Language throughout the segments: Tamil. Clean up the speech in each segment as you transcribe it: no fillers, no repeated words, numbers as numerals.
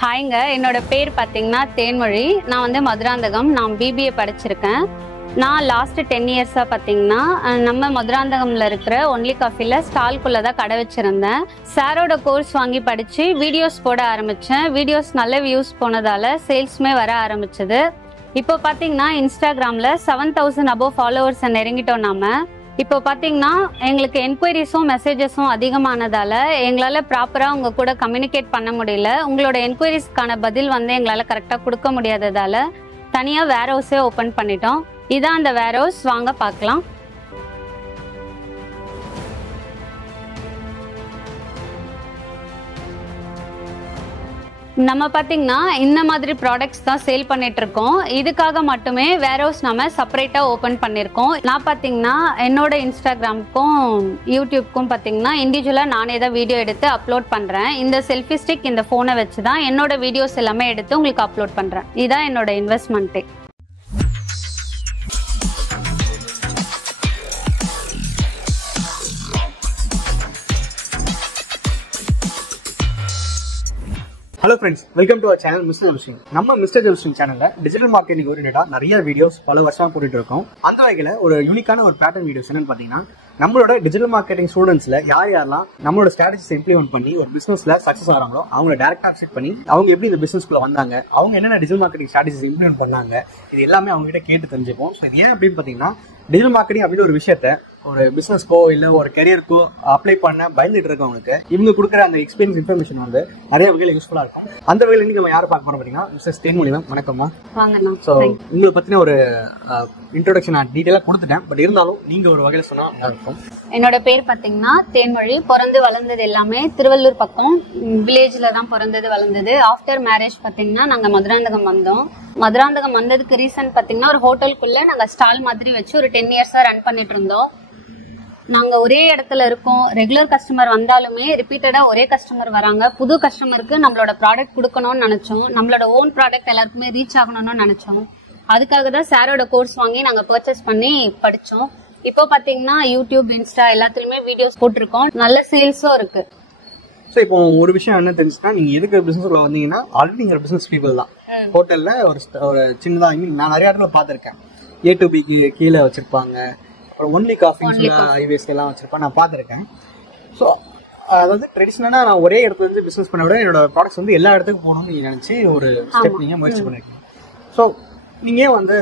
ஹாய்ங்க, என்னோட பேர் பார்த்தீங்கன்னா தேன்மொழி. நான் வந்து மதுராந்தகம். நான் பிபிஏ படிச்சிருக்கேன். நான் லாஸ்ட் 10 இயர்ஸாக பார்த்தீங்கன்னா நம்ம மதுராந்தகம்ல இருக்கிற ஒன்லி காஃபியில் ஸ்டால்குள்ளே தான் கடை வச்சுருந்தேன். சாரோட கோர்ஸ் வாங்கி படித்து வீடியோஸ் போட ஆரம்பித்தேன். வீடியோஸ் நல்ல வியூஸ் போனதால் சேல்ஸுமே வர ஆரம்பிச்சது. இப்போ பார்த்தீங்கன்னா இன்ஸ்டாகிராமில் 7000 above ஃபாலோவர்ஸ் நெருங்கிட்டோம் நாம. இப்போ பார்த்தீங்கன்னா எங்களுக்கு என்கொயரிஸும் மெசேஜஸும் அதிகமானதால் எங்களால் ப்ராப்பராக உங்கள் கூட கம்யூனிகேட் பண்ண முடியல. உங்களோட என்கொயரிஸ்க்கான பதில் வந்து எங்களால் கரெக்டாக கொடுக்க முடியாததால் தனியாக வேர் ஹவுஸே ஓப்பன் பண்ணிட்டோம். இதான் அந்த வேர் ஹவுஸ், வாங்க பார்க்கலாம். நம்ம பார்த்தீங்கன்னா இந்த மாதிரி ப்ராடக்ட்ஸ் தான் சேல் பண்ணிட்டு இருக்கோம். இதுக்காக மட்டுமே வேர் ஹவுஸ் நம்ம செப்பரேட்டாக ஓப்பன் பண்ணியிருக்கோம். நான் பார்த்தீங்கன்னா என்னோட இன்ஸ்டாகிராமுக்கும் யூடியூப்க்கும் பார்த்தீங்கன்னா இண்டிவிஜுவலாக நானே தான் வீடியோ எடுத்து அப்லோட் பண்ணுறேன். இந்த செல்ஃபி ஸ்டிக் இந்த ஃபோனை வச்சு தான் என்னோட வீடியோஸ் எல்லாமே எடுத்து உங்களுக்கு அப்லோட் பண்ணுறேன். இதுதான் என்னோட இன்வெஸ்ட்மெண்ட்டே. Hello friends, welcome to our channel mister Jelsing. நம்ம மிஸ்டர் ஜெல்சிங் சேனல்ல டிஜிட்டல் மார்க்கெட்டிங் ஓரியன்டா நிறைய வீடியோஸ் பல வருஷமா போட்டுட்டு இருக்கோம். அந்த வகையில ஒரு யூனிக்கான ஒரு பேட்டர்ன் வீடியோஸ் என்னன்னு பாத்தீங்கன்னா, நம்மளோட டிஜிட்டல் மார்க்கெட்டிங் ஸ்டூடெண்ட்ஸ்ல யாரெல்லாம் நம்மளோட ஸ்ட்ராட்டஜிஸ் இம்ப்ளிமெண்ட் பண்ணி ஒரு பிசினஸ்ல சக்சஸ் ஆகிறாங்களோ அவங்களை டேரக்டா விசிட் பண்ணி அவங்க எப்படி இந்த பிசினஸ்க்குள்ள வந்தாங்க, அவங்க என்னென்ன டிஜிட்டல் மார்க்கெட்டிங் ஸ்ட்ராட்டஜிஸ் இம்ப்ளிமெண்ட் பண்ணாங்க, இது எல்லாமே அவங்க கிட்ட கேட்டு தெரிஞ்சுப்போம். ஸோ இது ஏன் அப்படின்னு பாத்தீங்கன்னா, டிஜிட்டல் மார்க்கெட்டிங் அப்படின்னு ஒரு விஷயத்த ஒரு பிசினஸ்க்கோ இல்ல ஒரு கரியருக்கோ அப்ளை பண்ண பயந்துட்டு இருக்கவங்களுக்கு இவங்க கொடுக்குற அந்த எக்ஸ்பீரியன்ஸ் இன்ஃபர்மேஷன் வந்து நிறைய வகையில யூஸ்ஃபுல்லா இருக்கும். அந்த வகையில இன்னைக்கு நம்ம யாரை பார்க்க போறோம் பாத்தீங்கன்னா, மிஸ்டர் தேன்மொழி மேம். வணக்கம்மா. ஸோ உங்களை பத்தின ஒரு இன்ட்ரோடக்ஷன் நான் டீட்டெயிலா கொடுத்துட்டேன். பட் இருந்தாலும் நீங்க ஒரு வகையில சொன்னா நல்லா இருக்கும். என்னோட பேர் பாத்தீங்கன்னா தேன்மொழி. பிறந்து வளர்ந்தது எல்லாமே திருவள்ளூர் பக்கம் வில்லேஜ்ல தான் பிறந்தது வளர்ந்தது. ஆஃப்டர் மேரேஜ் பாத்தீங்கன்னா நாங்க மதுராந்தகம் வந்தோம். மதுராந்தகம் வந்ததுக்கு ரீசன் பாத்தீங்கன்னா, ஒரு ஹோட்டலுக்குள்ள நாங்க ஸ்டால் மாதிரி வச்சு ஒரு 10 இயர்ஸா ரன் பண்ணிட்டு இருந்தோம். நாங்க ஒரே இடத்துல இருக்கோம். ரெகுலர் கஸ்டமர் வந்தாலுமே ரிப்பீட்டடா ஒரே கஸ்டமர் வராங்க. புது கஸ்டமருக்கு நம்மளோட ப்ராடக்ட் கொடுக்கணும்னு நினைச்சோம். நம்மளோட ஓன் ப்ராடக்ட் எல்லாருக்குமே ரீச் ஆகணும்னு நினைச்சோம். அதுக்காக தான் சாரோட கோர்ஸ் வாங்கி நாங்க பர்ச்சேஸ் பண்ணி படிச்சோம். இப்போ பாத்தீங்கன்னா யூடியூப், இன்ஸ்டா எல்லாத்துலயுமே வீடியோஸ் போட்டிருக்கோம். நல்ல சேல்ஸும் இருக்கு. ஸோ இப்போ ஒரு விஷயம் என்ன தெரிஞ்சுன்னா, நீங்க எதுக்கு பிசினஸ்ல வந்தீங்கன்னா, ஆல்ரெடி நீங்க பிசினஸ் பீப்புள் தான். ஹோட்டல்ல ஒரு சின்னதா நான் நிறைய இடத்துல பாத்திருக்கேன். A2Bக்கு கீழே வச்சிருப்பாங்க, ஒன்லி காஃபி ஹைவேஸ் எல்லாம் வச்சிருப்பேன், நான் பார்த்துருக்கேன். ஸோ அதாவது ட்ரெடிஷ்னலா நான் ஒரே இடத்துல இருந்து பிசினஸ் பண்ண விட என்னோட ப்ராடக்ட்ஸ் வந்து எல்லா இடத்துக்கும் போகணும்னு நீங்க நினைச்சு ஒரு ஸ்டெப் நீங்க முயற்சி பண்ணிருக்கீங்க. ஸோ நீங்க வந்து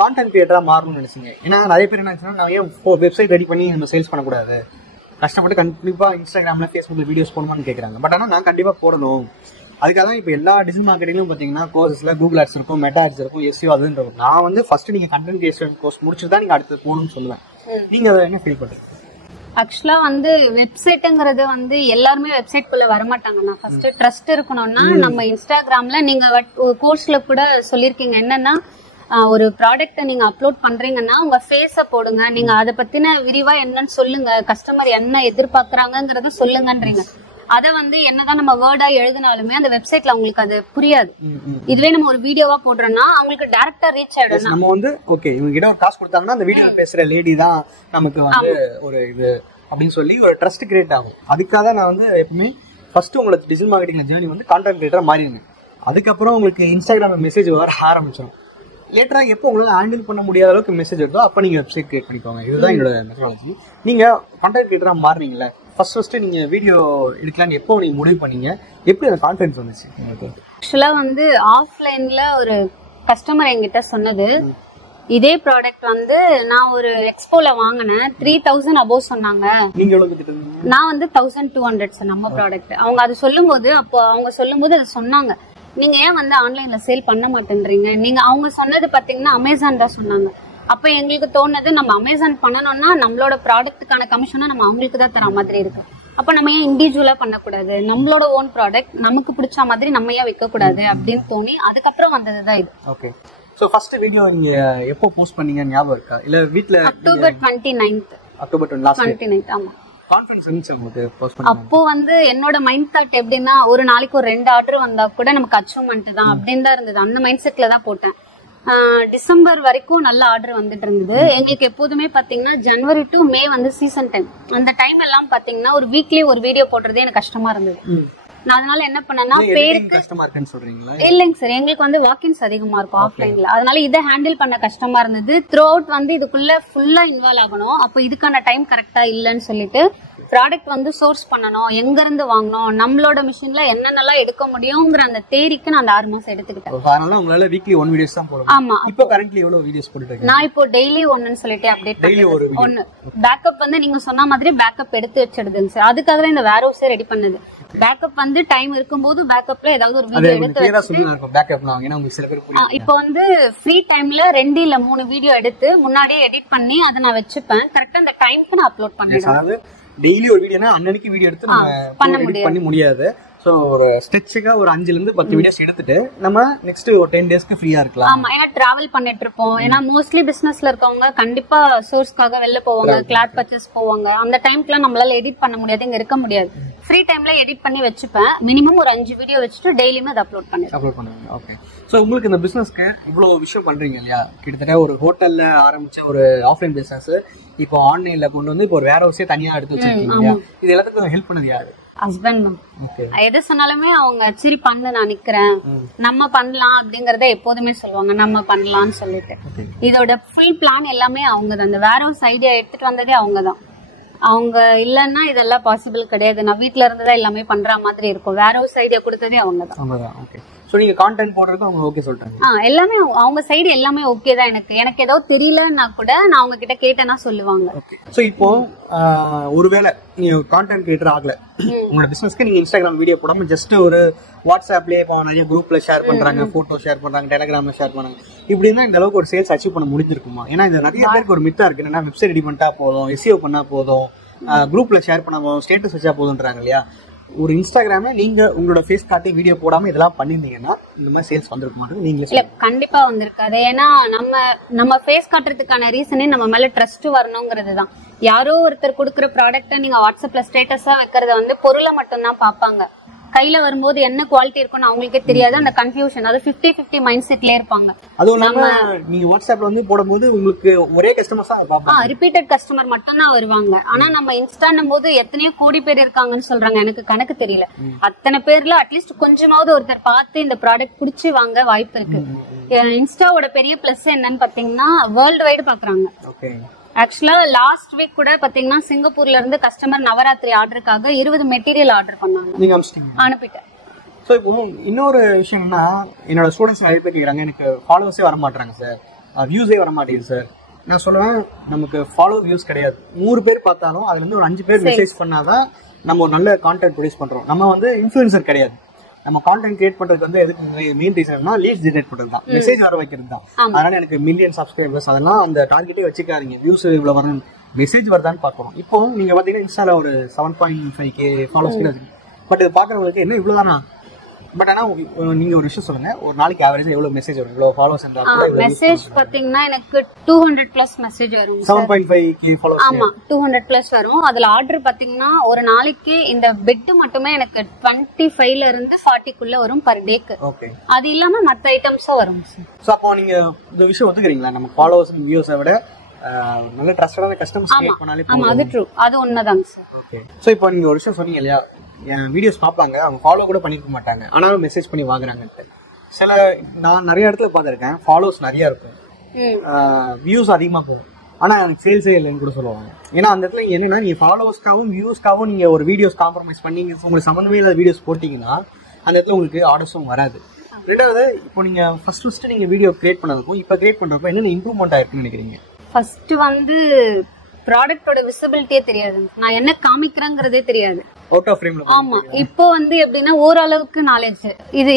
கான்டென்ட் கிரியேட்டரா மாறணும்னு நினைச்சீங்க. ஏன்னா நிறைய பேர் என்ன நினைச்சுன்னா, நான் ஏன் வெப்சைட் ரெடி பண்ணி நம்ம சேல்ஸ் பண்ணக்கூடாது, கஷ்டப்பட்டு கண்டிப்பா இன்ஸ்டாகிராம்ல ஃபேஸ்புக்ல வீடியோஸ் போடணும்னு கேட்கறாங்க. பட் ஆனால் நான் கண்டிப்பா போடணும். அதுக்காக தான் இப்போ எல்லா டிஜிட்டல் மார்க்கெட்டிங்கும் பார்த்தீங்கன்னா கோர்சஸ்ல கூகுள் ஆட்ஸ் இருக்கும், மெட்டா ஆட்ஸ் இருக்கும், SEO அதுன்னு இருக்கும். நான் வந்து ஃபர்ஸ்ட் நீங்க கண்டென்ட் கிரியேஷன் கோர்ஸ் முடிச்சுட்டு தான் நீங்க அடுத்து போகணும்னு சொல்லுவேன். நீங்க அதை என்ன ஃபீல் பண்றீங்க? ஆக்சுவலா வந்து வெப்சைட்ங்கிறது வந்து எல்லாருமே வெப்சைட் குள்ள வரமாட்டாங்கண்ணா. ஃபர்ஸ்ட் ட்ரஸ்ட் இருக்கணும்னா நம்ம இன்ஸ்டாகிராம்ல நீங்க கோர்ஸ்ல கூட சொல்லிருக்கீங்க என்னன்னா, ஒரு ப்ராடக்ட் நீங்க அப்லோட் பண்றீங்கன்னா உங்க ஃபேஸ போடுங்க, நீங்க அதை பத்தின விரிவா என்னன்னு சொல்லுங்க, கஸ்டமர் என்ன எதிர்பார்க்கறாங்கங்கறத சொல்லுங்கன்றீங்க. அத வந்து என்னதான் நம்ம வேர்டா எழுதினாலுமே அந்த வெப்சைட்ல அவங்களுக்கு அது புரியாது. இதுவே நம்ம ஒரு வீடியோவா போடுறோம்னா அவங்களுக்கு டைரக்டா ரீச் ஆயிடும். நம்ம வந்து ஓகே இவங்க கிட்ட ஒரு காசு கொடுத்தாங்கன்னா அந்த வீடியோ பேசுற லேடி தான் நமக்கு வந்து ஒரு இது அப்படின்னு சொல்லி ஒரு ட்ரஸ்ட் கிரியேட் ஆகும். அதுக்காக நான் வந்து எப்பவுமே ஃபர்ஸ்ட் உங்களுக்கு டிஜிட்டல் மார்க்கெட்டிங் ஜேர்னி வந்து கான்டென்ட் கிரியேட்டரா மாறிடுங்க. அதுக்கப்புறம் உங்களுக்கு இன்ஸ்டாகிராம்ல மெசேஜ் வர ஆரம்பிச்சிடும். லேட்டரா எப்போ உங்களால ஹேண்டில் பண்ண முடியாத அளவுக்கு மெசேஜ் வருதோ அப்ப நீங்க வெப்சைட் கிரியேட் பண்ணிக்கோங்க. இதுதான் என்னோட மெத்தடாலஜி. நீங்க கான்டென்ட் கிரியேட்டரா மாறினீங்களா, ஃபர்ஸ்ட் நீங்க வீடியோ எடுக்கலான்னு எப்போ நீங்க முடிவு பண்ணீங்க, எப்படி அந்த கான்ஃபிடன்ஸ் வந்துச்சு? ஆக்சுவலா வந்து ஆஃப்லைன்ல ஒரு கஸ்டமர் என்கிட்ட சொன்னது, இதே ப்ராடக்ட் வந்து நான் ஒரு எக்ஸ்போல வாங்கினேன், 3000 above சொன்னாங்க. நீங்க எவ்வளவு கிட்ட? நான் வந்து 1200 நம்ம ப்ராடக்ட். அவங்க அது சொல்லும்போது அப்போ அவங்க சொல்லும்போது அதை சொன்னாங்க, நீங்க ஏன் வந்து ஆன்லைன்ல சேல் பண்ண மாட்டேன்றீங்க, நீங்க அவங்க சொன்னது பாத்தீங்கன்னா அமேசான் தான் சொன்னாங்க. அப்ப எங்களுக்கு தோணுது, நம்ம அமேசான் பண்ணணும்னா நம்மளோட ப்ராடக்ட்டுக்கான கமிஷனை நம்ம அவங்களுக்கு தான் தர மாதிரி இருக்கு. அப்ப நம்ம ஏன் இண்டிவிஜுவலா பண்ணக்கூடாது, நம்மளோட ஓன் ப்ராடக்ட் நமக்கு பிடிச்ச மாதிரி நம்ம ஏன் வைக்க கூடாது அப்படின்னு தோணி அதுக்கப்புறம் வந்ததுதான் இது. ஓகே. சோ ஃபர்ஸ்ட் வீடியோ நீங்க எப்போ போஸ்ட் பண்ணீங்க ஞாபகம் இருக்கா? இல்ல வீட்ல அக்டோபர் 29th. October 29th. ஆமா. கான்ஃபிடன்ஸ் இருந்துச்சு உங்களுக்கு போஸ்ட் பண்ண? அப்போ வந்து என்னோட மைண்ட் தாட் எப்படின்னா, ஒரு நாளைக்கு ஒரு 2 ஆர்டர் வந்தா கூட நமக்கு அச்சீவ்மெண்ட் தான் அப்படின்னு தான் இருந்தது. அந்த மைண்ட் செட்ல தான் போட்டேன். டிசம்பர் வரைக்கும் நல்ல ஆர்டர் வந்துட்டு இருந்தது. எங்களுக்கு எப்போதுமே பாத்தீங்கன்னா ஜனவரி டு மே வந்து சீசன் டைம். அந்த டைம் எல்லாம் பாத்தீங்கன்னா ஒரு வீக்லி ஒரு வீடியோ போடுறதே எனக்கு கஷ்டமா இருந்தது. நான் அதனால என்ன பண்ணேன்னா பேருக்கு கஷ்டமா இருக்குன்னு சொல்றீங்களா? இல்லைங்க சார், எங்களுக்கு வந்து வாக்கின்ஸ் அதிகமா இருக்கும் ஆஃப்லைன்ல. அதனால இதை ஹேண்டில் பண்ண கஷ்டமா இருந்தது. த்ரூ அவுட் வந்து இதுக்குள்ள ஃபுல்லா இன்வால்வ் ஆகணும். அப்போ இதுக்கான டைம் கரெக்டா இல்லைன்னு சொல்லிட்டு ப்ராடக்ட் வந்து சோர்ஸ் பண்ணணும், எங்க இருந்து வாங்கணும், நம்மளோட மிஷின்ல என்னென்னலாம் எடுக்க முடியும்ங்கிற அந்த தேரிக்கு நான் அந்த 6 மாசம் எடுத்துக்கிட்டேன். அதனால உங்களால வீக்லி 1 வீடியோஸ் தான் போட முடியும். ஆமா. இப்போ கரண்ட்லி எவ்வளவு வீடியோஸ் போட்டுட்டு இருக்கீங்க? நான் இப்போ டெய்லி ஒன்னுன்னு சொல்லிட்டு அப்டேட் பண்ணுவேன். ஒன்னு பேக்கப் வந்து நீங்க சொன்ன மாதிரி பேக்கப் எடுத்து வச்சிடுதுங்க சார். அதுக்காக தான் இந்த வேர் ஹவுஸே ரெடி பண்ணது. பேக்கப் வந்து டைம் இருக்கும்போது பேக்கப்ல ஏதாவது ஒரு வீடியோ எடுத்து இப்போ வந்து ஃப்ரீ டைம்ல 2 இல்ல 3 வீடியோ எடுத்து முன்னாடியே எடிட் பண்ணி அதை நான் வச்சுப்பேன். கரெக்டா அந்த டைம்க்கு நான் அப்லோட் பண்ணிடுவேன். டெய்லி ஒரு வீடியோனா அன்னைக்கு வீடியோ எடுத்து நம்ம எடிட் பண்ண முடியாது. சோ ஒரு ஸ்டெச்சுக்கா ஒரு 5 ல இருந்து 10 வீடியோஸ் எடுத்துட்டு நம்ம நெக்ஸ்ட் ஒரு 10 டேஸ்க்கு ஃப்ரீயா இருக்கலாம். ஆமா, ஏன்னா டிராவல் பண்ணிட்டு இருப்போம். ஏன்னா மோஸ்ட்லி பிசினஸ்ல இருக்கவங்க கண்டிப்பா சோர்ஸ்க்காக வெளில போவாங்க, கிளாத் பர்ச்சேஸ் போவாங்க. அந்த டைம்க்குலாம் நம்மளால எடிட் பண்ண முடியாது, இங்க இருக்க முடியாது. ஃப்ரீ டைம்ல எடிட் பண்ணி வச்சுப்பேன். மினிமம் ஒரு 5 வீடியோ வச்சுட்டு டெய்லியுமே அதை அப்லோட் பண்ணுவேன். ஓகே. சோ உங்களுக்கு இந்த பிசினஸ்க்கு இவ்வளவு விஷயம் பண்றீங்க இல்லையா? கிட்டத்தட்ட ஒரு ஹோட்டல்ல ஆரம்பிச்ச ஒரு ஆஃப்லைன் பிசினஸ் இப்போ ஆன்லைன்ல கொண்டு வந்து இப்போ ஒரு வேர் ஹவுஸே தனியா எடுத்து வச்சிருக்கீங்க இல்லையா? இது எல்லாத்துக்கும் ஹெல்ப் பண்ணது யாரு? ஹஸ்பண்ட் தான். எது சொன்னாலுமே அவங்க சரி பண்ணு, நான் நிக்கிறேன், நம்ம பண்ணலாம் அப்படிங்கறத எப்போதுமே சொல்லுவாங்க, நம்ம பண்ணலாம்னு சொல்லிட்டு. இதோட ஃபுல் பிளான் எல்லாமே அவங்க தான். இந்த வேர் ஹவுஸ் ஐடியா எடுத்துட்டு வந்ததே அவங்க தான். அவங்க இல்லன்னா இதெல்லாம் பாசிபிள் கிடையாது. நான் வீட்ல இருந்துதான் எல்லாமே பண்ற மாதிரி இருக்கும். வேர் ஹவுஸ் ஐடியா கொடுத்ததே அவங்க தான். சோ நீங்க கான்டென்ட் போடுறதுக்கு அவங்க ஓகே சொல்றாங்க? எல்லாமே அவங்க சைடு எல்லாமே ஓகே தான். எனக்கு ஏதோ தெரியலன்னா கூட நான் அவங்க கிட்ட கேட்டேன்னா சொல்லுவாங்க. சோ இப்போ ஒருவேளை நீங்க கான்டென்ட் கிரியேட்டர் ஆகல, உங்களோட பிசினஸ்க்கு நீங்க இன்ஸ்டாகிராம் வீடியோ போடாம ஜஸ்ட் ஒரு வாட்ஸ்அப்லயே இப்போ நிறைய குரூப்ல ஷேர் பண்றாங்க, போட்டோ ஷேர் பண்றாங்க, டெலிகிராம்ல ஷேர் பண்றாங்க, இப்படி இருந்தா இந்த அளவுக்கு ஒரு சேல்ஸ் அச்சீவ் பண்ண முடிஞ்சிருக்குமா? ஏன்னா இது நிறைய பேருக்கு ஒரு மித்தா இருக்கு. என்னன்னா வெப்சைட் ரெடி பண்ணிட்டா போதும், எஸ்இஓ பண்ணா போதும், குரூப்ல ஷேர் பண்ணா போதும், ஸ்டேட்டஸ் வச்சா போதும்ன்றாங்க இல்லையா? ஒரு இன்ஸ்டாகிராம்ல நீங்க உங்களோட ஃபேஸ் காட்டி வீடியோ போடாம இதெல்லாம் பண்ணிருந்தீங்கன்னா இந்த மாதிரி சேல்ஸ் வந்திருக்க மாட்டேங்குது. நீங்களே இல்ல, கண்டிப்பா வந்திருக்காது. ஏன்னா நம்ம ஃபேஸ் காட்டுறதுக்கான ரீசனே நம்ம மேல ட்ரஸ்ட் வரணுங்கிறது தான். யாரோ ஒருத்தர் கொடுக்குற ப்ராடக்ட்ட நீங்க வாட்ஸ்அப்ல ஸ்டேட்டஸா வைக்கிறத வந்து பொருளை மட்டும் தான் பாப்பாங்க. கையில வரும்போது என்ன குவாலிட்டி இருக்கும்னு அவங்களுக்கே தெரியாது. அந்த கன்ஃபியூஷன், அது 50-50 மைண்ட் செட்ல இருப்பாங்க. அதுவும் இல்லாம நீங்க வாட்ஸ்அப்ல வந்து போடும்போது உங்களுக்கு ஒரே கஸ்டமர்ஸ் தான் பாப்பாங்க. ரிப்பீட்டட் கஸ்டமர் மட்டும் தான் வருவாங்க. ஆனா நம்ம இன்ஸ்டான்னும் போது எத்தனையோ கோடி பேர் இருக்காங்கன்னு சொல்றாங்க. எனக்கு கணக்கு தெரியல. அத்தனை பேர்ல அட்லீஸ்ட் கொஞ்சமாவது ஒருத்தர் பார்த்து இந்த ப்ராடக்ட் புடிச்சு வாங்க வாய்ப்பு இருக்கு. இன்ஸ்டாவோட பெரிய பிளஸ் என்னன்னு பாத்தீங்கன்னா வேர்ல்டு வைடு பாக்குறாங்க. ஆக்சுவலா லாஸ்ட் வீக் கூட பாத்தீங்கன்னா சிங்கப்பூர்ல இருந்து கஸ்டமர் நவராத்திரி ஆர்டருக்காக 20 மெட்டீரியல் ஆர்டர் பண்ணாங்க. நீங்க அனுப்பிட்டேன். சோ இப்போ இன்னொரு விஷயம்னா, என்னோட ஸ்டூடெண்ட்ஸ் நிறைய பேர் கேக்குறாங்க, எனக்கு ஃபாலோவர்ஸே வர மாட்டாங்க சார், வியூஸே வர மாட்டேங்குது சார். நான் சொல்லுவேன், நமக்கு ஃபாலோ வியூஸ் கிடையாது. 100 பேர் பார்த்தாலும் அதுல இருந்து ஒரு 5 பேர் மெசேஜ் பண்ணாதான் நம்ம ஒரு நல்ல கான்டென்ட் ப்ரொடியூஸ் பண்றோம். நம்ம வந்து இன்ஃபுளுசர் கிடையாது. நம்ம கான்டென்ட் கிரியேட் பண்றதுக்கு வந்து எதுக்கு மெயின் ரீசன்னா லீட்ஸ் ஜெனரேட் பண்றது தான், மெசேஜ் வர வைக்கிறது தான். அதனால எனக்கு மில்லியன் சப்ஸ்கிரைபர்ஸ் அதெல்லாம் அந்த டார்கெட்டே வச்சுக்காதீங்க. வியூஸ் இவ்வளவு வரணும், மெசேஜ் வருதான்னு பார்க்கணும். இப்போ நீங்க பாத்தீங்கன்னா இன்ஸ்டால ஒரு 7.5K ஃபாலோவர்ஸ் இருக்கு. பட் இது பாக்குறவங்களுக்கு என்ன இவ்வளவுதானா? பட் ஆனா நீங்க ஒரு விஷயம் சொல்லுங்க, ஒரு நாளைக்கு ஆவரேஜ் எவ்வளவு மெசேஜ் வரும்? இவ்வளவு ஃபாலோவர்ஸ் இருந்தா மெசேஜ் பாத்தீங்கன்னா எனக்கு 200+ மெசேஜ் வரும். 7.5K followers. ஆமா, 200+ வரும். அதுல ஆர்டர் பாத்தீங்கன்னா ஒரு நாளைக்கு இந்த பெட் மட்டுமே எனக்கு 25 ல இருந்து 40 குள்ள வரும் பர் டேக்கு. ஓகே. அது இல்லாம மத்த ஐட்டம்ஸும் வரும். சோ அப்போ நீங்க இந்த விஷயம் ஒத்துக்கிறீங்களா? நம்ம ஃபாலோவர்ஸ் வியூஸை விட நல்ல ட்ரஸ்டடான கஸ்டமர்ஸ் கிரியேட் பண்ணாலே ஆமா, அது ட்ரூ. அது உண்மைதாங்க சார். ஓகே. சோ இப்போ நீங்க ஒரு விஷயம் சொன்னீங்க இல்லையா, என் வீடியோஸ் பாப்பாங்க, அவங்க ஃபாலோ கூட பண்ணிருக்க மாட்டாங்க, ஆனாலும் மெசேஜ் பண்ணி வாங்குறாங்க. நான் நிறைய இடத்துல பாத்திருக்கேன், ஃபாலோவர்ஸ் நிறைய இருக்கும், வியூஸ் அதிகமா போகும், ஆனா எனக்கு சேல்ஸே இல்லைன்னு கூட சொல்லுவாங்க. ஏன்னா அந்த இடத்துல என்னன்னா, நீங்க ஃபாலோவர்ஸ்க்காகவும் வியூஸ்க்காகவும் நீங்க ஒரு வீடியோஸ் காம்ப்ரமைஸ் பண்ணி உங்களுக்கு சம்பந்தமே இல்லாத வீடியோஸ் போட்டீங்கன்னா அந்த இடத்துல உங்களுக்கு ஆர்டர்ஸும் வராது. ரெண்டாவது, இப்போ நீங்க ஃபர்ஸ்ட் நீங்க வீடியோ கிரியேட் பண்ணதுக்கும் இப்ப கிரியேட் பண்றப்ப என்னென்ன இம்ப்ரூவ்மெண்ட் ஆயிருக்குன்னு நினைக்கிறீங்க? ஃபர்ஸ்ட் வந்து ப்ராடக்ட்டோட விசிபிலிட்டியே தெரியாது, நான் என்ன காமிக்கிறேங்கிறதே தெரியாது, அவுட் ஆஃப் ஃப்ரேம்ல. ஆமா, இப்போ வந்து எப்படின்னா ஓரளவுக்கு நாலேஜ்,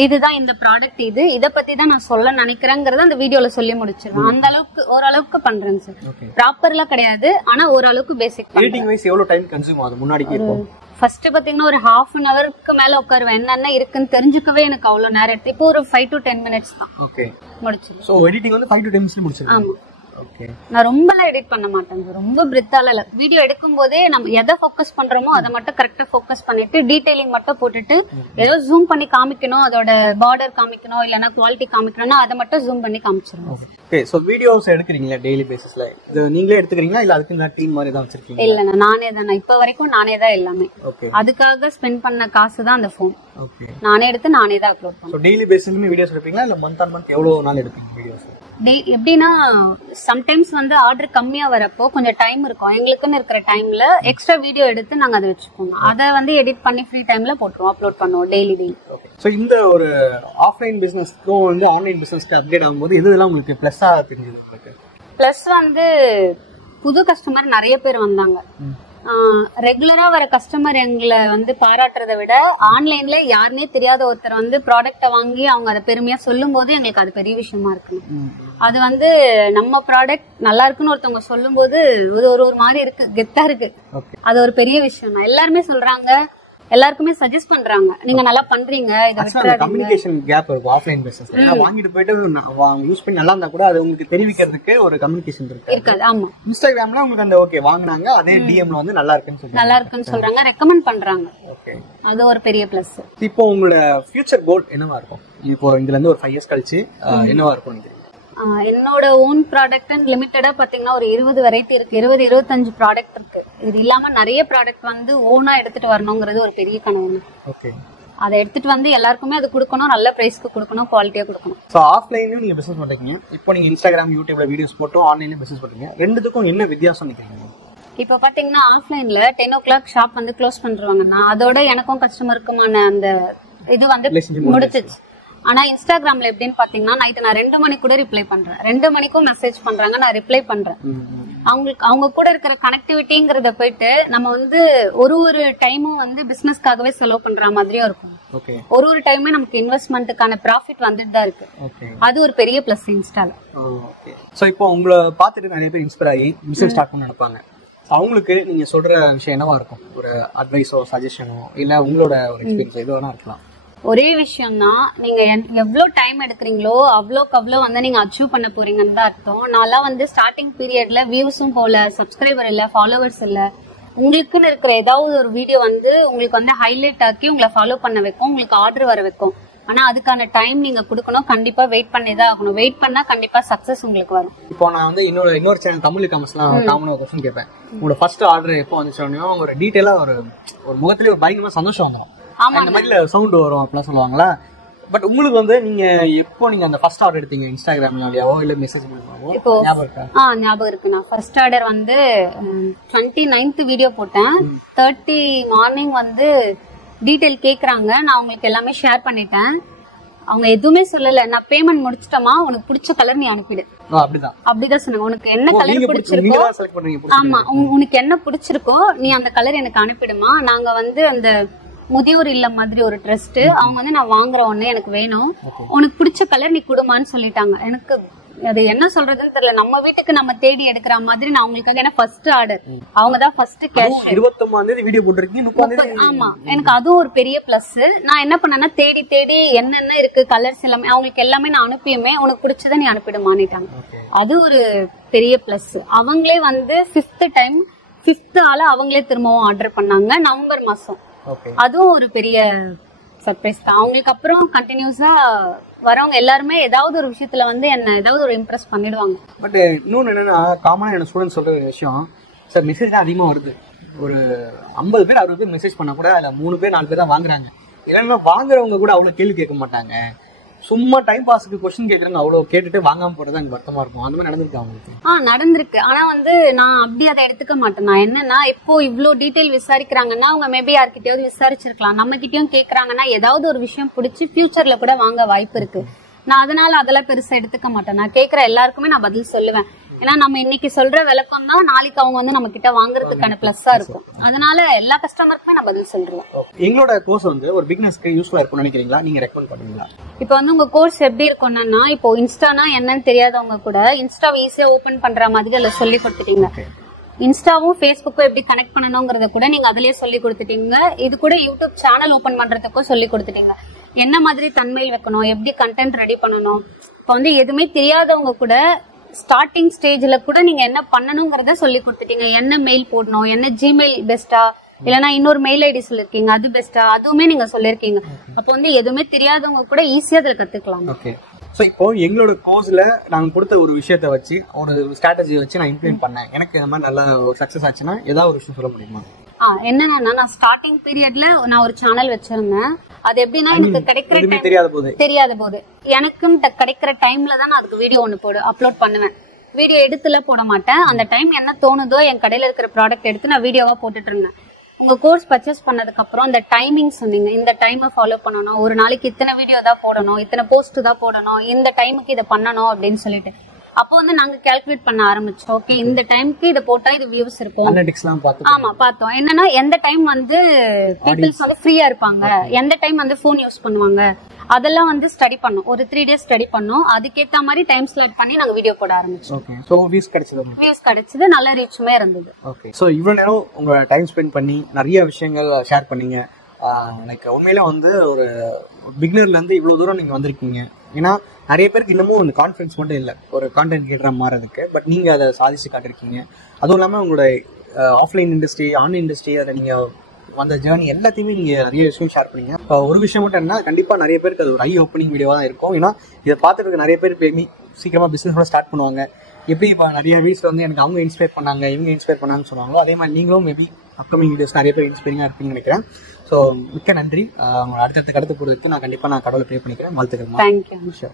இதுதான் இந்த ப்ராடக்ட், இத பத்தி தான் நான் சொல்ல நினைக்கிறேங்கிறத அந்த வீடியோல சொல்லி முடிச்சிருவேன். அந்த அளவுக்கு ஓரளவுக்கு பண்றேங்க சார். ப்ராப்பர்லாம் கிடையாது, ஆனா ஓரளவுக்கு பேசிக். எடிட்டிங் வைஸ் எவ்வளவு டைம் கன்சியூம் ஆகுது முன்னாடிக்கு இப்போ? ஃபர்ஸ்ட் பாத்தீங்கன்னா ஒரு ½ an hourக்கு மேல உட்காருவேன். என்னென்ன இருக்குன்னு தெரிஞ்சுக்கவே எனக்கு அவ்வளவு நேரம் எடுத்து. இப்போ ஒரு 5 to 10 minutes தான். ஓகே, முடிச்சிருவேன். சோ எடிட்டிங் வந்து 5 to 10 minutes முடிச்சிருவேன். ஆமா. நான் ரொம்பலாம் எடிட் பண்ண மாட்டேன், ரொம்ப பிரித்தால இல்ல. வீடியோ எடுக்கும் போதே நம்ம எதை ஃபோக்கஸ் பண்றோமோ அதை மட்டும் கரெக்டா ஃபோக்கஸ் பண்ணிட்டு டீடைலிங் மட்டும் போட்டுட்டு, ஏதோ ஜூம் பண்ணி காமிக்கணும், அதோட பார்டர் காமிக்கணும், இல்லைன்னா குவாலிட்டி காமிக்கணும்னா அதை மட்டும் ஜூம் பண்ணி காமிச்சிருவோம். ஓகே. சோ வீடியோஸ் எடுக்கிறீங்களா டெய்லி பேசிஸ்ல? இது நீங்களே எடுத்துக்கிறீங்களா இல்ல அதுக்கு இந்த டீம் மாதிரி தான் வச்சிருக்கீங்க? இல்ல நானே தான். இப்ப வரைக்கும் நானே தான் எல்லாமே. ஓகே. அதுக்காக ஸ்பெண்ட் பண்ண காசு தான் அந்த ஃபோன். ஓகே. நானே எடுத்து நானே தான் அப்லோட் பண்ணுவேன். சோ டெய்லி பேசிஸ்ல வீடியோஸ் எடுப்பீங்களா இல்ல மந்த் ஆன் மந்த் எவ்வளவு நாள் எடுப்பீங்க வீடியோஸ்? எப்படின்னா சம்டைம்ஸ் வந்து ஆர்டர் கம்மியா வரப்போ கொஞ்சம் டைம் இருக்கும். எங்களுக்குன்னு இருக்கிற டைம்ல எக்ஸ்ட்ரா வீடியோ எடுத்து நாங்க அதை வச்சுப்போம். அதை வந்து எடிட் பண்ணி ஃப்ரீ டைம்ல போட்டுருவோம், அப்லோட் பண்ணுவோம் டெய்லி. சோ இந்த ஒரு ஆஃப்லைன் பிசினஸ்க்கும் வந்து ஆன்லைன் பிசினஸ்க்கு அப்டேட் ஆகும்போது எதுலாம் உங்களுக்கு பிளஸ்ஸா தெரிஞ்சது? உங்களுக்கு பிளஸ் வந்து புது கஸ்டமர் நிறைய பேர் வந்தாங்க. ரெகுலரா வர கஸ்டமர் எங்களை வந்து பாராட்டுறதை விட ஆன்லைன்ல யாருன்னே தெரியாத ஒருத்தர் வந்து ப்ராடக்ட வாங்கி அவங்க அதை பெருமையா சொல்லும் போது எங்களுக்கு அது பெரிய விஷயமா இருக்கு. அது வந்து நம்ம ப்ராடக்ட் நல்லா இருக்குன்னு ஒருத்தவங்க சொல்லும் போது ஒரு மாதிரி இருக்கு, கெத்தா இருக்கு. அது ஒரு பெரிய விஷயம் தான். எல்லாருமே சொல்றாங்க, எல்லாருக்குமே சஜஸ்ட் பண்றாங்க, நீங்க நல்லா பண்றீங்க. இது கம்யூனிகேஷன் கேப் இருக்கும் ஆஃப்லைன் பிசினஸ்ல. வாங்கிட்டு போயிட்டு யூஸ் பண்ணி நல்லா இருந்தா கூட அது உங்களுக்கு தெரிவிக்கிறதுக்கு ஒரு கம்யூனிகேஷன் இருக்காது. ஆமா. இன்ஸ்டாகிராம்ல உங்களுக்கு அந்த ஓகே வாங்குனாங்க, அதே டிஎம்ல வந்து நல்லா இருக்குன்னு சொல்றாங்க, ரெக்கமெண்ட் பண்றாங்க. ஓகே. அது ஒரு பெரிய பிளஸ். இப்போ உங்களோட ஃபியூச்சர் கோல் என்னவா இருக்கும்? இப்போ இதுல இருந்து ஒரு 5 இயர்ஸ் கழிச்சு என்னவா இருக்கும்? என்னோட ஓன் ப்ராடக்ட் லிமிட்டடா பாத்தீங்கன்னா ஒரு 20 வெரைட்டி இருக்கு, 20-25 ப்ராடக்ட் இருக்கு. இது இல்லாம நிறைய ப்ராடக்ட் வந்து ஓனா எடுத்துட்டு வரணுங்கிறது ஒரு பெரிய கனவு. ஓகே. அதை எடுத்துட்டு வந்து எல்லாருக்குமே அது கொடுக்கணும், நல்ல பிரைஸ்க்கு கொடுக்கணும், குவாலிட்டியா கொடுக்கணும். சோ ஆஃப்லைன்லயும் நீங்க பிசினஸ் பண்றீங்க, இப்போ நீங்க இன்ஸ்டாகிராம் யூடியூப்ல வீடியோஸ் போட்டு ஆன்லைன்ல பிசினஸ் பண்றீங்க. ரெண்டுத்துக்கும் என்ன வித்தியாசம் நினைக்கிறீங்க? இப்ப பாத்தீங்கன்னா ஆஃப்லைன்ல 10 o'clock ஷாப் வந்து க்ளோஸ் பண்றாங்கன்னா அதோட எனக்கும் கஸ்டமருக்குமான அந்த இது வந்து முடிச்சிச்சு. ஆனா இன்ஸ்டாகிராம்ல எப்படின்னு பாத்தீங்கன்னா நைட் நான் 2 மணிக்கு கூட ரிப்ளை பண்றேன், 2 மணிக்கும் மெசேஜ் பண்றாங்க, நான் ரிப்ளை பண்றேன். அவங்க கூட இருக்கிற கனெக்டிவிட்டிங்கிறத போயிட்டு நம்ம வந்து ஒரு டைமும் வந்து பிசினஸ்க்காகவே செலவு பண்ற மாதிரியும் இருக்கும். ஒரு டைமே நமக்கு இன்வெஸ்ட்மெண்ட்டுக்கான ப்ராஃபிட் வந்துட்டு தான் இருக்கு. அது ஒரு பெரிய பிளஸ் இன்ஸ்டால. சோ இப்போ உங்களை பார்த்துட்டு நிறைய பேர் இன்ஸ்பயர் ஆகி பிசினஸ் ஸ்டார்ட் பண்ண நினைப்பாங்க. அவங்களுக்கு நீங்க சொல்ற விஷயம் என்னவா இருக்கும்? ஒரு அட்வைஸோ சஜஷனோ இல்ல உங்களோட ஒரு எக்ஸ்பீரியன்ஸ் எது வேணா இருக்கலாம். ஒரே விஷயம் தான், நீங்க எவ்வளவு டைம் எடுக்கிறீங்களோ அவ்வளோக்கு வந்து நீங்க அச்சீவ் பண்ண போறீங்கன்னு தான் அர்த்தம். நான்லாம் வந்து ஸ்டார்டிங் பீரியட்ல வியூஸும் போல, சப்ஸ்கிரைபர் இல்ல, ஃபாலோவர்ஸ் இல்ல. உங்களுக்குன்னு இருக்கிற ஏதாவது ஒரு வீடியோ வந்து உங்களுக்கு வந்து ஹைலைட் ஆக்கி உங்களை ஃபாலோ பண்ண வைக்கும், உங்களுக்கு ஆர்டர் வர வைக்கும். ஆனா அதுக்கான டைம் நீங்க கொடுக்கணும், கண்டிப்பா வெயிட் பண்ணிதான் ஆகணும். வெயிட் பண்ணா கண்டிப்பா சக்சஸ் உங்களுக்கு வரும். இப்போ நான் வந்து இன்னொரு சேனல் தமிழ் காமர்ஸ்லாம் காமனா ஒரு क्वेश्चन கேட்பேன். உங்களோட ஃபர்ஸ்ட் ஆர்டர் எப்போ வந்துச்சோனே ஒரு டீடைலா ஒரு முகத்திலே ஒரு பயங்கரமா சந்தோஷம் வந்துடும். அந்த மாதிரி சவுண்ட் வரும் அப்படிலாம் சொல்லுவாங்களா? பட் உங்களுக்கு வந்து நீங்க எப்போ நீங்க அந்த ஃபர்ஸ்ட் ஆர்டர் எடுத்தீங்க? இன்ஸ்டாகிராம்லயோ இல்ல மெசேஜ் மூலமாவோ? ஞாபகம் இருக்கா? ஞாபகம் இருக்கு. நான் ஃபர்ஸ்ட் ஆர்டர் வந்து 29th வீடியோ போட்டேன். 30 மார்னிங் வந்து டீடைல் கேக்குறாங்க, நான் உங்களுக்கு எல்லாமே ஷேர் பண்ணிட்டேன். அவங்க எதுவுமே சொல்லல, நான் பேமெண்ட் முடிச்சிட்டமா, உனக்கு பிடிச்ச கலர் நீ அனுப்பிடு, அப்படிதான் சொன்னாங்க. உனக்கு என்ன கலர் பிடிச்சிருக்கோ, ஆமா உனக்கு என்ன பிடிச்சிருக்கோ நீ அந்த கலர் எனக்கு அனுப்பிடுமா. நாங்க வந்து அந்த முதியோர் இல்ல மாதிரி ஒரு ட்ரஸ்ட், அவங்க வந்து நான் வாங்குற ஒண்ணு எனக்கு வேணும், உனக்கு பிடிச்ச கலர் நீ குடுமான்னு சொல்லிட்டாங்க. எனக்கு அது என்ன சொல்றதுன்னு தெரியல. நம்ம வீட்டுக்கு நம்ம தேடி எடுக்கிற மாதிரி நான் அவங்களுக்காக, ஏன்னா ஃபர்ஸ்ட் ஆர்டர் அவங்கதான் ஃபர்ஸ்ட் கேஷ். 29 வீடியோ போட்டிருக்கீங்க. ஆமா, எனக்கு அதுவும் ஒரு பெரிய பிளஸ். நான் என்ன பண்ணேன்னா தேடி என்னென்ன இருக்கு கலர்ஸ் எல்லாமே அவங்களுக்கு எல்லாமே நான் அனுப்பியுமே, உனக்கு பிடிச்சத நீ அனுப்பிடுமான்னுட்டாங்க. அது ஒரு பெரிய பிளஸ். அவங்களே வந்து 5th ஆள அவங்களே திரும்பவும் ஆர்டர் பண்ணாங்க நவம்பர் மாசம். அதுவும் ஒரு பெரிய சர்ப்ரைஸ் தான். அவங்களுக்கு அப்புறம் கண்டினியூஸா வரவங்க எல்லாருமே ஏதாவது ஒரு விஷயத்துல வந்து என்ன ஏதாவது ஒரு இம்ப்ரெஸ் பண்ணிடுவாங்க. பட் இன்னொன்னு என்னன்னா, காமனா என்ன ஸ்டூடெண்ட் சொல்ற விஷயம், சார் மெசேஜ் தான் அதிகமா வருது. ஒரு 50 பேர் 60 பேர் மெசேஜ் பண்ணா கூட அதுல 3 பேர் 4 பேர் தான் வாங்குறாங்க. ஏன்னா வாங்குறவங்க கூட அவ்வளவு கேள்வி கேட்க மாட்டாங்க, சும்மா டைம் பாஸ்க்கு கொஸ்டின் கேக்குறாங்க. அவ்வளவு கேட்டுட்டு வாங்காம போறதா எனக்கு வருத்தமா இருக்கும். அந்த மாதிரி நடந்திருக்கு அவங்களுக்கு? நடந்திருக்கு. ஆனா வந்து நான் அப்படி அதை எடுத்துக்க மாட்டேன். நான் என்னன்னா, இப்போ இவ்வளவு டீடைல் விசாரிக்கிறாங்கன்னா அவங்க மேபி யார்கிட்டயாவது விசாரிச்சிருக்கலாம். நம்ம கிட்டயும் கேக்குறாங்கன்னா ஏதாவது ஒரு விஷயம் பிடிச்சி ஃபியூச்சர்ல கூட வாங்க வாய்ப்பு இருக்கு. நான் அதனால அதெல்லாம் பெருசா எடுத்துக்க மாட்டேன். நான் கேக்குற எல்லாருக்குமே நான் பதில் சொல்லுவேன். ஏன்னா நம்ம இன்னைக்கு சொல்ற விளக்கம் தான் நாளைக்கு அவங்க வந்து நம்ம கிட்ட வாங்குறதுக்கான பிளஸ்ஸா இருக்கும். அதனால எல்லா கஸ்டமருக்குமே நான் பதில் சொல்றேன். எங்களோட கோர்ஸ் வந்து ஒரு பிகினர்ஸ்க்கு யூஸ்ஃபுல்லா இருக்கும்னு நினைக்கிறீங்களா? நீங்க ரெக்கமெண்ட் பண்ணுவீங்களா? இப்போ வந்து உங்க கோர்ஸ் எப்படி இருக்கும்னா, இப்போ இன்ஸ்டானா என்னன்னு தெரியாதவங்க கூட இன்ஸ்டாவை ஈஸியா ஓபன் பண்ற மாதிரி அதுல சொல்லி கொடுத்துட்டீங்க. இன்ஸ்டாவும் ஃபேஸ்புக்கும் எப்படி கனெக்ட் பண்ணணுங்கிறத கூட நீங்க அதுலயே சொல்லி கொடுத்துட்டீங்க. இது கூட யூடியூப் சேனல் ஓபன் பண்றதுக்கும் சொல்லி கொடுத்துட்டீங்க. என்ன மாதிரி தன்மையில் வைக்கணும், எப்படி கண்டென்ட் ரெடி பண்ணணும். இப்போ வந்து எதுவுமே தெரியாதவங்க கூட ஸ்டார்டிங் ஸ்டேஜ்ல கூட நீங்க என்ன பண்ணணுங்கிறத சொல்லி கொடுத்துட்டீங்க. என்ன மெயில் போடணும், என்ன ஜிமெயில் பெஸ்டா, இல்லனா இன்னொரு மெயில் ஐடி சொல்லிருக்கீங்க அது பெஸ்டா, அதுவுமே நீங்க சொல்லிருக்கீங்க. அப்போ வந்து எதுவுமே தெரியாதவங்க கூட ஈஸியா அதுல கத்துக்கலாம். ஸோ இப்போ எங்களோட கோர்ஸ்ல நாங்கள் கொடுத்த ஒரு விஷயத்த வச்சு ஒரு ஸ்ட்ராட்டஜி வச்சு நான் இம்ப்ளிமெண்ட் பண்ணேன், எனக்கு இந்த மாதிரி நல்லா ஒரு சக்ஸஸ் ஆச்சுன்னா ஏதாவது ஒரு விஷயம் சொல்ல முடியுமா? என்னன்னா நான் ஸ்டார்டிங் பீரியட்ல நான் ஒரு சேனல் வச்சிருந்தேன். அது எப்படின்னா எனக்கு கிடைக்கிற தெரியாத போது எனக்கும் கிடைக்கிற டைம்ல தான் நான் அதுக்கு வீடியோ ஒன்று அப்லோட் பண்ணுவேன். வீடியோ எடுத்துல போட மாட்டேன். அந்த டைம் என்ன தோணுதோ என் கடையில இருக்கிற ப்ராடக்ட் எடுத்து நான் வீடியோவா போட்டுட்டு இருந்தேன். உங்க கோர்ஸ் பர்ச்சேஸ் பண்ணதுக்கு அப்புறம் இந்த டைமிங் சொன்னீங்க, இந்த டைமை ஃபாலோ பண்ணணும், ஒரு நாளைக்கு இத்தனை வீடியோ தான் போடணும், இத்தனை போஸ்ட் தான் போடணும், இந்த டைமுக்கு இதை பண்ணணும் அப்படின்னு சொல்லிட்டு அப்போ வந்து நாங்க கால்குலேட் பண்ண ஆரம்பிச்சோம். ஓகே, இந்த டைமுக்கு இதை போட்டா இது வியூஸ் இருக்கும். ஆமா பார்த்தோம். என்னன்னா எந்த டைம் வந்து பீப்புள்ஸ் வந்து ஃப்ரீயா இருப்பாங்க, எந்த டைம் வந்து போன் யூஸ் பண்ணுவாங்க, அதெல்லாம் வந்து ஸ்டடி பண்ணோம். ஒரு 3 days ஸ்டடி பண்ணோம். அதுக்கேத்த மாதிரி டைம் ஸ்லாட் பண்ணி நாங்க வீடியோ போட ஆரம்பிச்சோம். ஓகே, சோ வியூஸ் கிடைச்சது, நல்ல ரீச்சுமே இருந்தது. ஓகே, சோ இவ்வளவு நேரம் உங்க டைம் ஸ்பெண்ட் பண்ணி நிறைய விஷயங்கள் ஷேர் பண்ணீங்க. எனக்கு உண்மையில வந்து ஒரு பிகினர்ல இருந்து இவ்வளவு தூரம் நீங்க வந்திருக்கீங்க. ஏன்னா நிறைய பேருக்கு இன்னமும் ஒரு கான்ஃபிடன்ஸ் மட்டும் இல்லை ஒரு கான்டென்ட் கிரியேட்டரா மாறதுக்கு. பட் நீங்க அதை சாதிச்சு காட்டிருக்கீங்க. அதுவும் இல்லாம உங்களோட ஆஃப்லைன் இண்டஸ்ட்ரி, ஆன்லைன் இண்டஸ்ட்ரி, அதை நீங்க வந்த ஜேர்னி எல்லாத்தையுமே நீங்க நிறைய விஷயம் ஷேர் பண்ணீங்க. ஒரு விஷயம் மட்டும் என்ன, கண்டிப்பா நிறைய பேருக்கு அது ஒரு ஐ ஓப்பனிங் வீடியோவா தான் இருக்கும். ஏன்னா இதை பார்த்துட்டு நிறைய பேர் சீக்கிரமா பிசினஸ் கூட ஸ்டார்ட் பண்ணுவாங்க. எப்படி இப்போ நிறைய வீட்ஸ்ல வந்து எனக்கு அவங்க இன்ஸ்பயர் பண்ணாங்க, இவங்க இன்ஸ்பயர் பண்ணாங்கன்னு சொன்னாங்களோ, அதே மாதிரி நீங்களும் மேபி அப்கமிங் வீடியோஸ் நிறைய பேர் இன்ஸ்பைரிங்கா இருப்பீங்கன்னு நினைக்கிறேன். ஸோ மிக்க நன்றி. அடுத்தடுத்த கடத்து போறதுக்கு நான் கண்டிப்பா கடவுளை ப்ரே பண்ணிக்கிறேன். வாழ்த்துக்கள். தேங்க்யூ.